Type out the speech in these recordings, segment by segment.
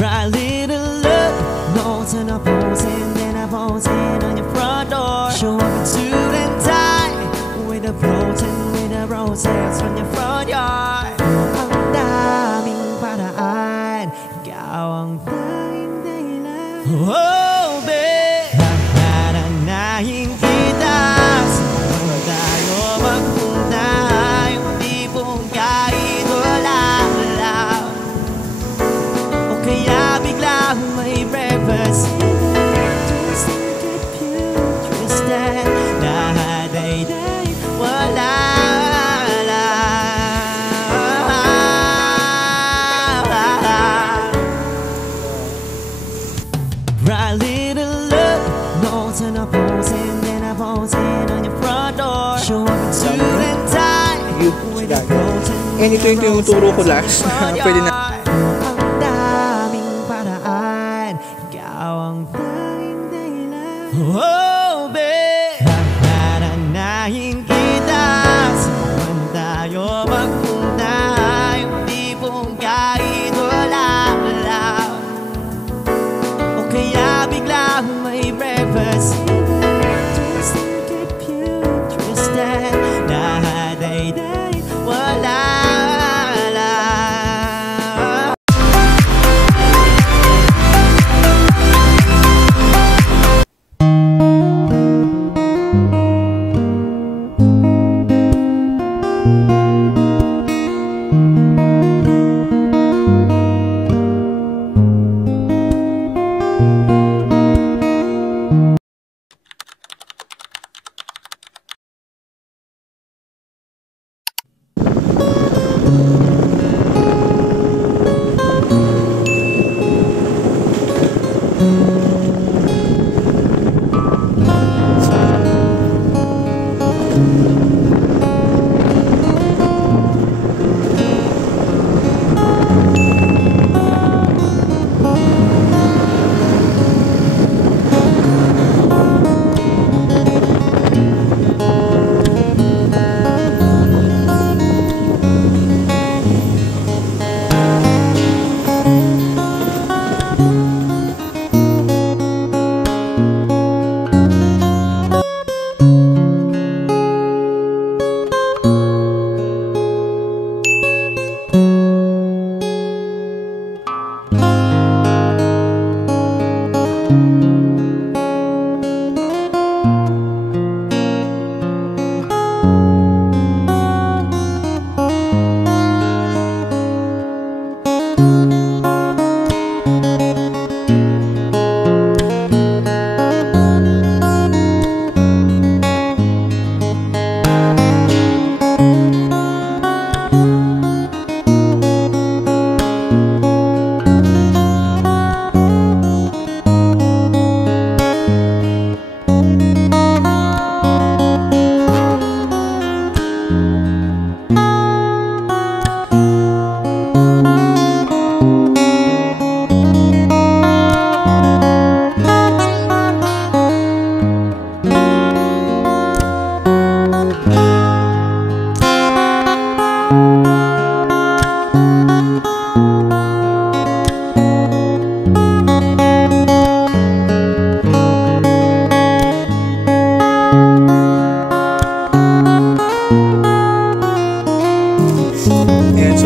Right little love, notes and a posing, then a posing on your front door. Show up in suit and tie, with a protein, with a roses on your front yard. Ang daming paraan, ikaw ang tanging dahilan. Oh, babe, nananahin kita. Saan tayo magpunta? Yung tipong kahit wala lang, o kaya biglang may breakfast. Just get twisted. Lahat ay wala lang. Right little love, notes and a posing, then a posing on your front door. Show up in suit and tie, with a protein. And ito yung tinuturo ko last. Pwede na. Ang daming paraan, ikaw ang tanging dahilan. Oh, babe, nananahin kita. Saan tayo magpunta? Yung tipong kahit wala lang, o kaya biglang may breakfast. Just get twisted. Lahat ay wala lang.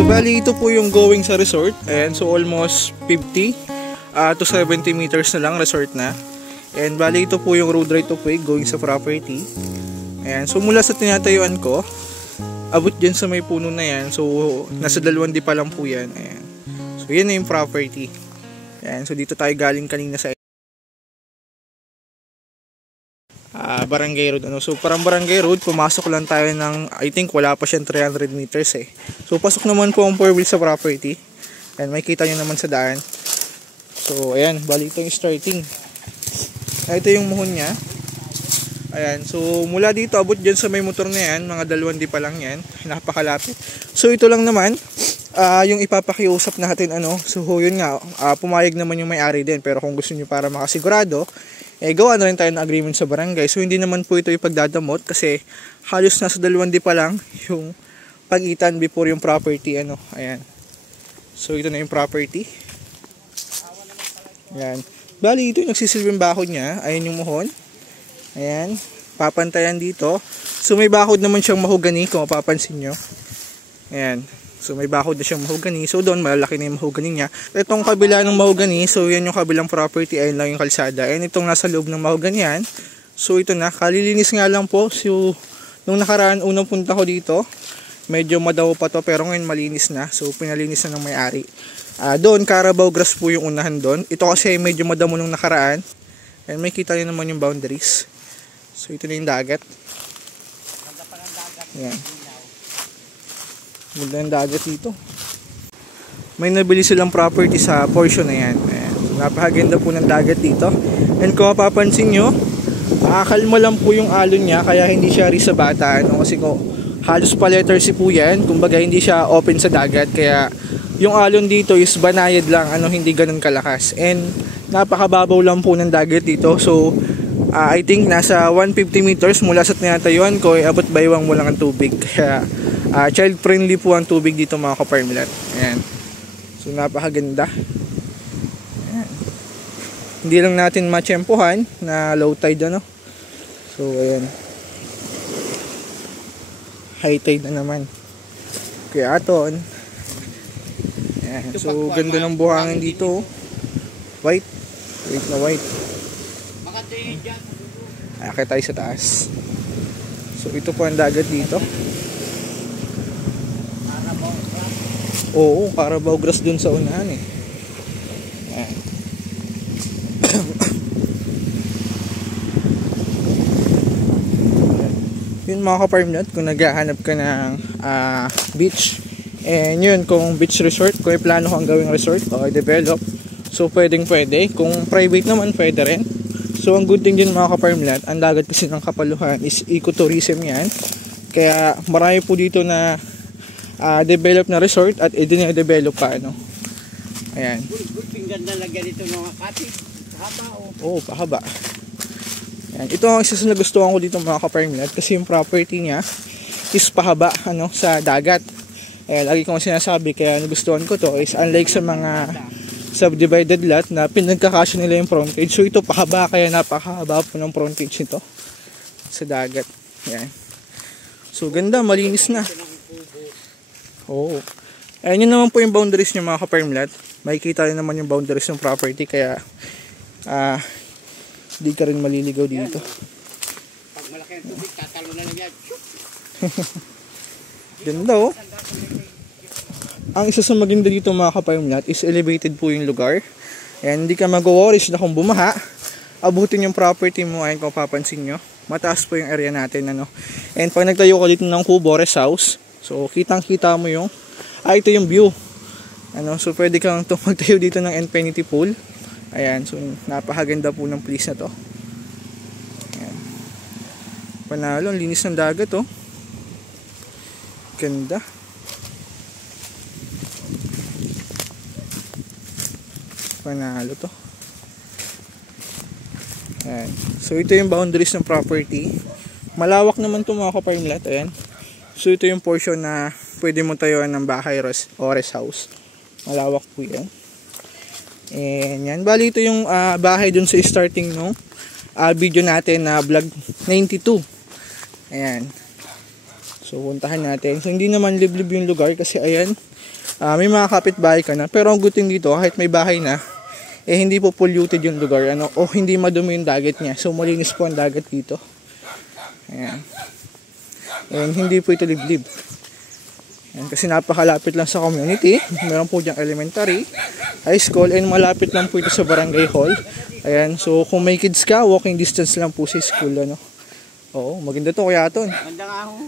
Bali, ito po yung going sa resort. And so almost 50 to 70 meters na lang resort na. And bali, ito po yung road right of way going sa property. And so mula sa tinatayuan ko, abot dyan sa may puno na yan. So nasa 2 di pa lang po yan. Ayan. So yan na yung property. Ayan. So dito tayo galing kanina sa barangay road. So parang barangay road, pumasok lang tayo ng, I think wala pa siyang 300 meters eh. So pasok naman po ang 4 wheels sa property. And makikita nyo naman sa daan. So ayan, bali ito yung starting. Ito yung muhon niya. Ayan, so mula dito abot dyan sa may motor na yan, mga 2 di pa lang yan. Napakalapit. So ito lang naman yung ipapakiusap natin So yun nga, pumayag naman yung may-ari din. Pero kung gusto nyo para makasigurado, gawa na rin tayo ng agreement sa barangay. So hindi naman po ito ipagdadamot kasi halos nasa 2 di pa lang yung pagitan before yung property. Ayan. So ito na yung property. Ayan. Bali, ito yung nagsisilbing bakod niya. Ayan yung muhon. Ayan. Papantayan dito. So, may bakod naman siyang mahogani kung mapapansin nyo. Ayan. So, may bakod na siyang mahogani. So, doon, malalaki na yung mahogani niya. Itong kabila ng mahogani, so, yan yung kabilang property. Ayan lang yung kalsada. Ayan itong nasa loob ng mahogani yan. So, ito na. Kalilinis nga lang po. So, nung nakaraan, unang punta ko dito, medyo madaw pa to. Pero ngayon, malinis na. So, pinalinis na ng may-ari. Doon, Carabao grass po yung unahan doon. Ito kasi medyo madamo nung nakaraan. And may kita nyo naman yung boundaries. So, ito na yung dagat. Ayan. Ganda yung dagat dito. May nabili silang property sa portion na yan. Ayan. Napakaganda po ng dagat dito. And kung mapapansin nyo, kalma lang po yung alon niya. Kaya hindi siya sa bata. Kasi ko, halos pa letter C po yan. Kumbaga hindi siya open sa dagat. Kaya yung alon dito is banayad lang, hindi ganun kalakas. And napakababaw lang po ng dagat dito. So, I think nasa 150 meters mula sa tinatayuan ko, abot baywang mo lang ang tubig. Kaya, child friendly po ang tubig dito mga ka-farmland. Ayan. So, napakaganda. Ayan. Hindi lang natin matsyempohan na low tide, So, ayan. High tide na naman. Kaya aton. So, ganda ng buhangin dito. White. White na white. Akit tayo sa taas. So, ito po ang dagat dito. Oo, Carabao grass dun sa unahan eh. Ayan. Yun mga ka-farmland, kung naghahanap ka ng beach. And yun, kung beach resort, kung may plano kang gawing resort o develop, so pwedeng pwede. Kung private naman, pwede rin. So ang good thing din mga ka-farmland, ang dagat kasi ng Kapaluhan is ecotourism yan. Kaya marami po dito na develop na resort at i-develop pa. Ayan. Ganda lang ganito ng cottage. Pahaba o? Oo, pahaba. Ayan. Ito ang isa sa nagustuhan ko dito mga ka-farmland kasi yung property niya is pahaba sa dagat. Lagi kong sinasabi, kaya nagustuhan ko to is unlike sa mga subdivided lot na pinagkakasya nila yung frontage. So ito pahaba, kaya napakahaba po ng frontage nito sa dagat. Yan. So ganda, malinis na. Oo. Ayan yun naman po yung boundaries niya mga ka-farmland. Makikita rin naman yung boundaries ng property, kaya di ka rin maliligaw dito. Pag malaki ang tubig, tatalo na lang yan. Ganda oh. Ang isa sa maganda dito mga ka-farmland is elevated po yung lugar. And hindi ka mag-worries na kung bumaha, abutin yung property mo. Ayun kung papansin nyo, mataas po yung area natin. And pag nagtayo ka dito ng kubo, rest house, so kitang kita mo yung ito yung view. So pwede kang magtayo dito ng infinity pool. Ayan, so napakaganda po ng place na to. Ayan. Panalo, ang linis ng dagat oh. Ganda. Panalo to. Ayan. So ito yung boundaries ng property. Malawak naman to mga ka-farmland. Ayan. So ito yung portion na pwede mo tayuan ng bahay o rest house. Malawak po yan. And yan. Bali ito yung bahay dun sa starting no video natin na vlog 92. Ayan. So puntahan natin. So hindi naman liblib yung lugar kasi ayan, may mga kapitbahay ka na. Pero ang good thing dito, kahit may bahay na, hindi po polluted yung lugar, o hindi madumi yung dagat niya. So malinis po ang dagat dito. Ayan. And hindi po ito liblib. Ayan, kasi napakalapit lang sa community. Meron po diyang elementary, high school, and malapit lang po ito sa barangay hall. Ayan, so kung may kids ka, walking distance lang po sa school, Oo, maganda to kaya to. Maganda nga ho.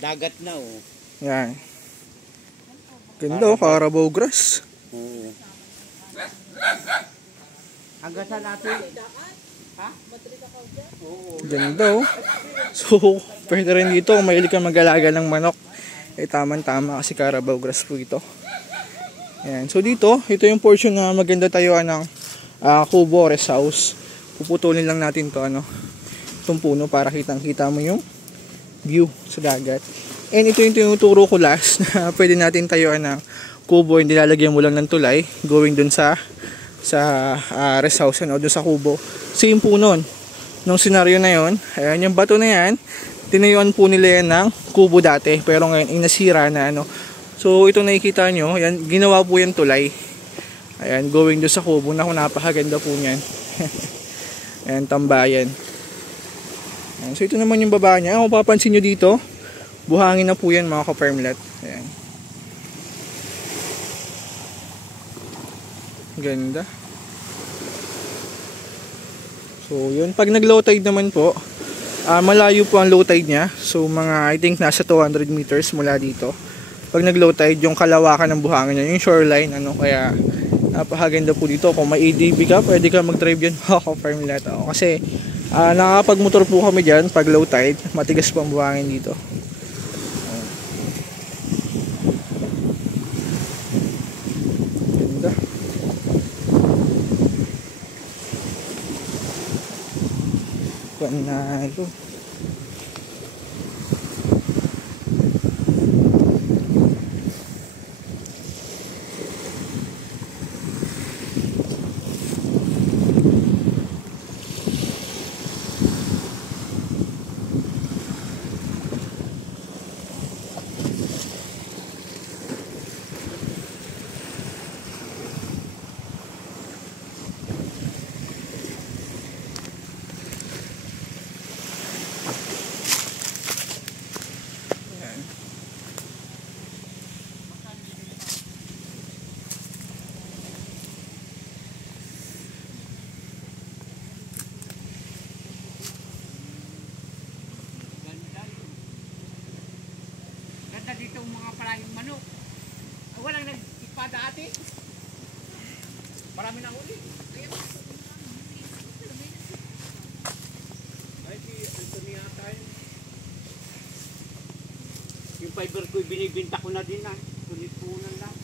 Dagat na oh. Yan. Ganda oh, Carabao grass. Oo. Hanggang saan natin? Ha? Oo. Ganda oh. So, pwede rin dito kung mahilig ka mag-alaga ng manok. Tama-tama kasi Carabao grass po ito. Yan. So dito, ito yung portion na maganda tayuan ng kubo rest house. Puputulin lang natin to itong puno para kitang-kita mo yung view sa dagat. And ito yung tinuturo ko last na pwede natin tayuan ng kubo, hindi lalagyan mo lang ng tulay going dun sa sa rest house o doon sa kubo. Same po nun. Nung senaryo na yon, ayan, yung bato na yan, tinayuan po nila yan ng kubo dati. Pero ngayon, nasira na ano. So, ito nakikita nyo, yan, ginawa po yan tulay. Ayan, going doon sa kubo na kung napakaganda po niyan. Ayan, tambayan. Ayan, so, ito naman yung baba niya. Kung papansin nyo dito, buhangin na po yan mga ka-permlet. Ayan. Ganda. So, yun. Pag nag-low tide naman po, malayo po ang low tide niya. So, mga, I think, nasa 200 meters mula dito. Pag nag-low tide, yung kalawakan ng buhangin niya, yung shoreline, ano, kaya, napakaganda po dito. Kung may ADB ka, pwede ka mag-drive yan. Confirm lahat ako. Kasi, nakakapag-motor po kami dyan, pag low tide, matigas po ang buhangin dito. Ganda. Panalo. Ganda dito ang mga palahing manok. Walang nag-ipada ate. Marami na huli. Ay, si Anthony ata yun. Yung fiber ko, binibinta ko na din Tulit-punan lang.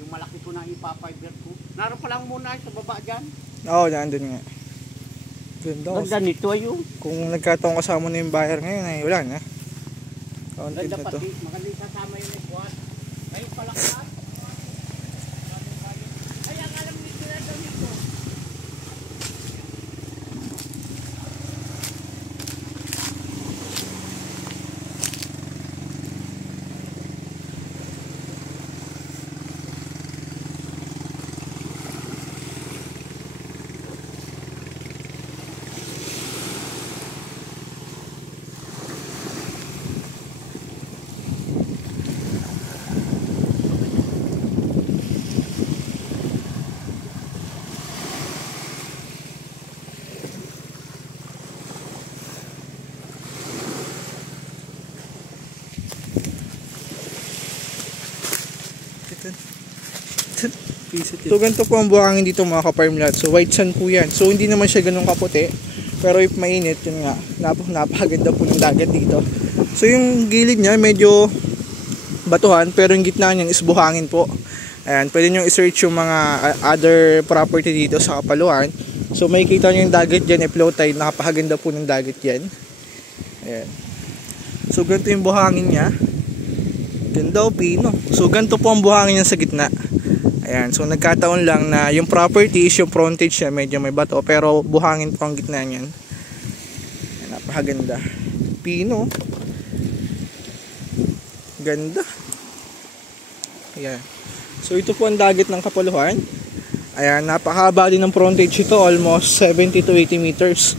Yung malaki ko na ipa-fiber ko. Naroon pa lang muna sa baba dyan. Oo, nandun nga. Ganda. Ganda nito ayun. Kung nagkataong kasama na yung buyer ngayon, ay wala na. Content Ganda na to. pati. Magaling kasama yun yung buwan. Ngayon pa lang lahat. Ay, ang alam nito na daw nito. So ganito po ang buhangin dito mga ka-farmlad. So white sand po yan. So hindi naman siya ganun kaputi. Pero if mainit, yun nga, napakaganda po ng dagat dito. So yung gilid niya medyo batuhan, pero yung gitna niyan is buhangin po. Ayan, pwede nyo i-search yung mga other property dito sa Kapaluan. So makikita nyo yung dagat dyan, low tide, napakaganda po ng dagat yan. Ayan. So ganito yung buhangin niya. Ganda o pino. So ganito po ang buhangin niya sa gitna. Ayan, so nagkataon lang na yung property is yung frontage niya, medyo may bato, pero buhangin po ang gitna niyan. Ayan, napakaganda. Pino. Ganda. Ayan. So ito po ang dagat ng Kapaluan. Ayan, napakahaba din ng frontage ito, almost 70 to 80 meters.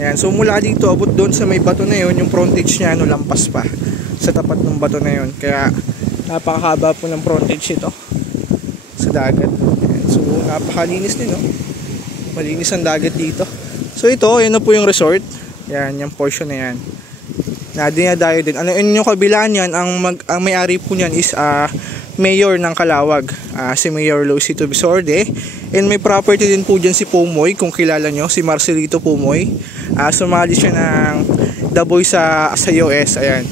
Ayan, so mula dito, abot doon sa may bato na yun, yung frontage niya, lampas pa sa tapat ng bato na yun. Kaya napakahaba po ng frontage ito sa dagat. Ayan, so napakalinis din, no? Malinis ang dagat dito. So ito, yan na po yung resort. Yan, yung portion na yan. Dinadayo din. Ano yun yung kabilaan yan, ang may-ari po niyan is mayor ng Calawag, si Mayor Lucito Bisorde. And may property din po dyan si Pumoy, kung kilala nyo, si Marcelito Pumoy. Sumali siya ng Daboy sa US. Ayan.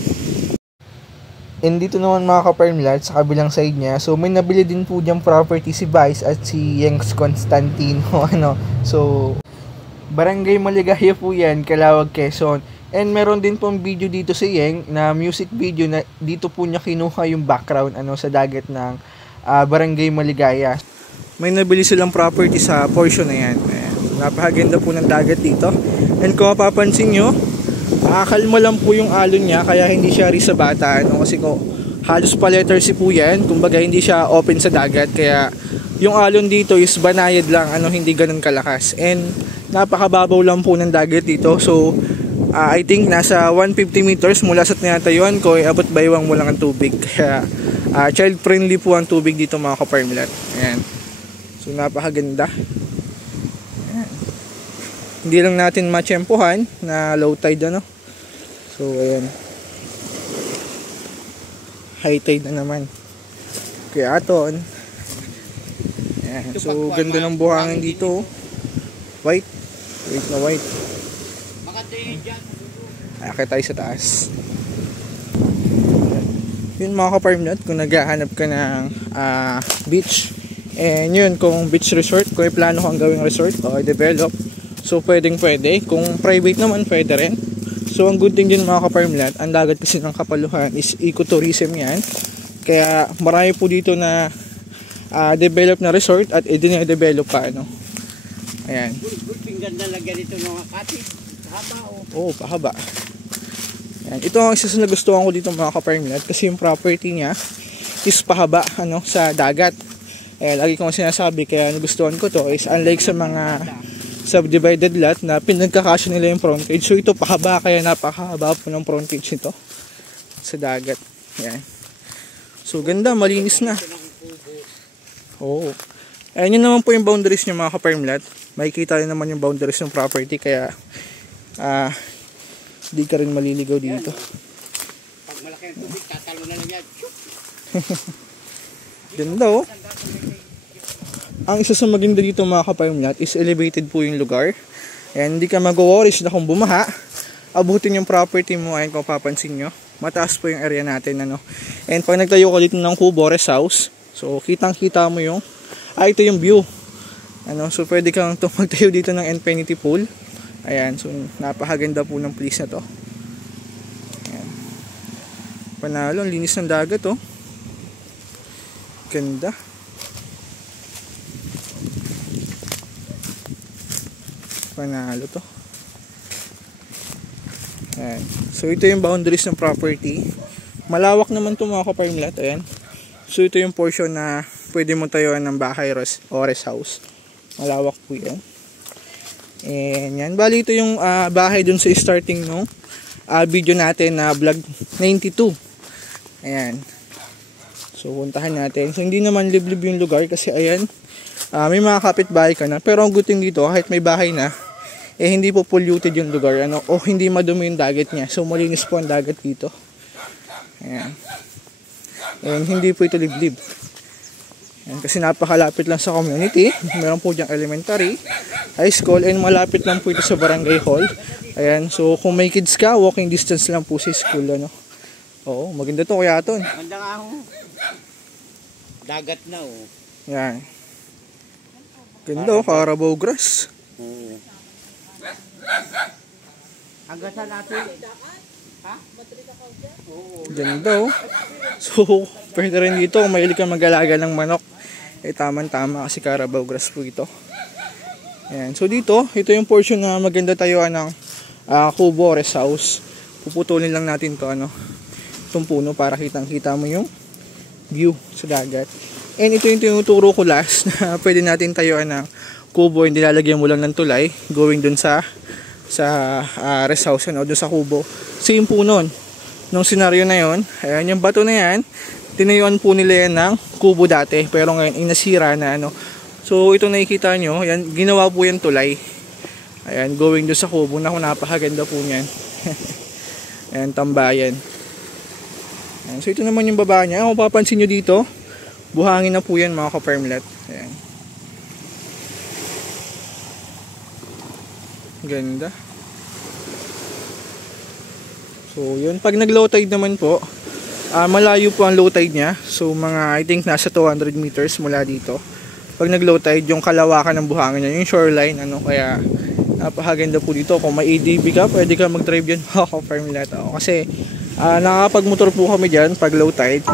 And dito naman mga ka-farmlad, sa kabilang side niya, so may nabili din po diyang property si Vice at si Yengs Constantino. So Barangay Maligaya po yan, Calawag, Quezon. And meron din pong video dito si Yeng na music video na dito po niya kinuha yung background sa dagat ng Barangay Maligaya. May nabili silang property sa portion na yan. Ayan. Napakaganda po ng dagat dito. And kung mapapansin nyo, kalma lang po yung alon niya, kaya hindi siya risabata. Kasi halos pa-letter C po yan. Kumbaga hindi siya open sa dagat. Kaya yung alon dito is banayad lang, hindi ganun kalakas. And napakababaw lang po ng dagat dito. So I think nasa 150 meters mula sa tinatayuan ko, abot baywang mo lang ang tubig. Kaya child friendly po ang tubig dito mga ka-farmland. Ayan. So napakaganda. Ayan. Hindi lang natin matsyempohan na low tide So ayan. High tide na naman. Kaya aton. Ayan. So ganda ng buhangin dito. White. White na white. Akit tayo sa taas. Yun mga ka-farmland, kung naghahanap ka ng beach, and yun kung beach resort, kung may plano kang gawing resort o develop, so pwedeng pwede. Kung private naman pwede rin. So ang good thing din mga ka-farmland, ang dagat kasi ng Kapaluhan is ecotourism yan. Kaya marami po dito na develop na resort at i-develop pa Ayan. Ganda lang ganito ng akati. Pahaba Oo, pahaba. Ayan. Ito ang isa sa nagustuhan ko dito mga ka-farmland kasi yung property niya is pahaba sa dagat. Lagi kong sinasabi kaya nagustuhan ko to is unlike sa mga subdivided lot na pinagkakasya nila yung frontage. So ito pahaba kaya napakahaba po ng frontage nito sa dagat. Ayan. So ganda, malinis na. Oo. Ayan yun naman po yung boundaries niya mga ka-farmland. Makikita rin naman yung boundaries ng property kaya di ka rin maliligaw dito. Pag malaki ang tubig, tatalo na lang yan. Ganda Ang isa sa maganda dito mga ka-farmland is elevated po yung lugar. And hindi ka mag-worries na kung bumaha, abutin yung property mo. Ayan kung papansin nyo, mataas po yung area natin And pag nagtayo ka dito ng kubo, rest house, so kitang kita mo yung ito yung view. So pwede kang magtayo dito ng infinity pool. Ayan, so napakaganda po ng place na to. Ayan. Panalo, ang linis ng dagat Ganda. Panalo to. Ayan. So ito yung boundaries ng property. Malawak naman to mga ka-farmland. Ayan. So ito yung portion na pwede mo tayuan ng bahay o rest house. Malawak po yan. And yan, bali ito yung bahay dun sa starting video natin na vlog 92. Ayan. So puntahan natin. So hindi naman liblib yung lugar kasi ayan, may mga kapitbahay ka na. Pero ang good thing dito, kahit may bahay na, hindi po polluted yung lugar o hindi madumi yung dagat niya. So malinis po ang dagat dito. Ayan. And hindi po ito liblib. Ayan, kasi napakalapit lang sa community. Meron po diyang elementary, high school, and malapit lang po ito sa barangay hall. Ayan, so kung may kids ka, walking distance lang po sa school Oo, maganda to kuya Aton. Maganda nga dagat na Ayan. Ganda Carabao grass. Oo. Hanggang sa natin. Ha? Ganda So, pwede rin dito kung mahilig ka mag-alaga ng manok. Tama-tama kasi Carabao grass po ito. Ayan. So dito, ito yung portion na maganda tayuan ng kubo rest house. Puputulin lang natin to itong puno para kitang-kita mo yung view sa dagat. And ito yung tinuturo ko last na pwede natin tayuan ng kubo, hindi lalagyan mo lang ng tulay going dun sa rest house o dun sa kubo. Same po nun. Nung senaryo na yon, ayan yung bato na yan, tinayuan po nila yan ng kubo dati, pero ngayon inasira na So ito nakikita nyo, yan, ginawa po yan tulay. Ayan, going doon sa kubo na napakaganda po niyan. Ayan, tambayan. Ayan, so ito naman yung baba niya. Kung papansin nyo dito, buhangin na po yan mga ka-farmland. Ayan. Ganda. So yun, pag nag-low tide naman po, malayo po ang low tide niya. So mga I think nasa 200 meters mula dito. Pag nag-low tide, yung kalawakan ng buhangin niya, yung shoreline, kaya napakaganda po dito. Kung may ADB ka, pwede ka mag-drive yan mga ka-farmland. Kasi nakakapag-motor po kami dyan pag low tide.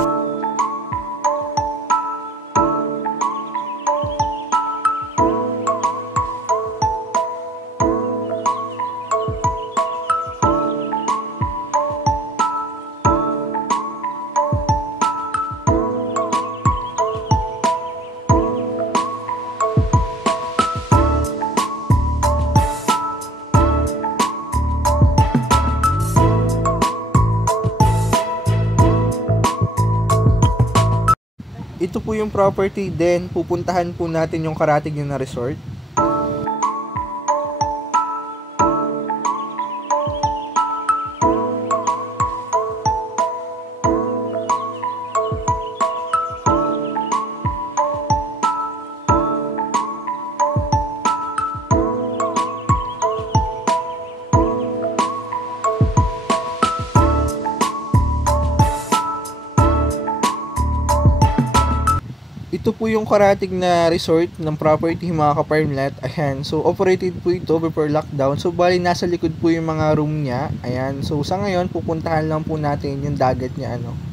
Ito po yung property, then pupuntahan po natin yung karatig niya na resort. Ito po yung karatig na resort ng property mga ka-farmlet. Ayan. So, operated po ito before lockdown. So, bali nasa likod po yung mga room niya. Ayan. So, sa ngayon, pupuntahan lang po natin yung dagat niya, ano.